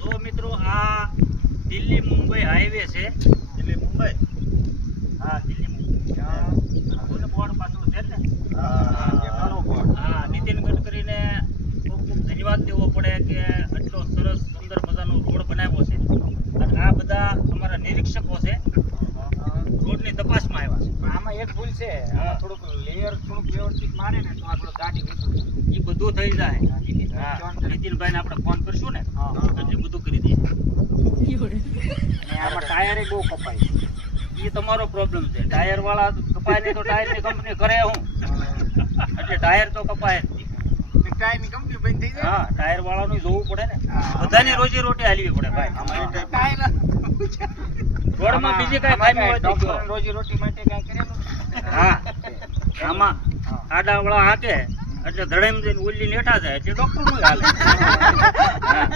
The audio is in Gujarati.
જો મિત્રો આ દિલ્હી મુંબઈ હાઈવે છે. દિલ્હી મુંબઈ. હા દિલ્હી મુંબઈ બોર્ડ પાછું છે ને. હા નીતિન ગડકરીને ખૂબ ખૂબ ધન્યવાદ દેવો પડે કે આટલો સરસ સુંદર મજાનો રોડ બનાવ્યો છે. અને આ બધા અમારા નિરીક્ષકો છે, રોડની તપાસમાં આવ્યા છે. પણ આમાં એક ભૂલ છે, આમાં થોડુંક લેયર થોડુંક વ્યવસ્થિત મારે ને તો આપણો ગાડી વિસરું. એ બધું થઈ જાય. હા નીતિનભાઈને આપણે ફોન કરશું ને એટલે બધું કરી દઈએ. અને આમાં ટાયરે બહુ કપાય. એ તમારો પ્રોબ્લેમ છે. ટાયર વાળા કપાય નહીં તો ટાયરની કંપની કરે હું, એટલે ટાયર તો કપાય જ નહીં. ટાયરની કંપની બંધ થઈ જાય. હા ટાયર વાળાનું જોવું પડે ને, બધાની રોજી રોટી હાલવી પડે ભાઈ. રોડમાં બીજી કઈ કામ હોય તો કહો. રોજી રોટી માટે કઈ કરેલું? હા આમાં આડા વાળા હાકે એટલે ધડાઈ જઈને ઉલ્લી નેઠા જાય એટલે ડોક્ટર નું હાલે. હા.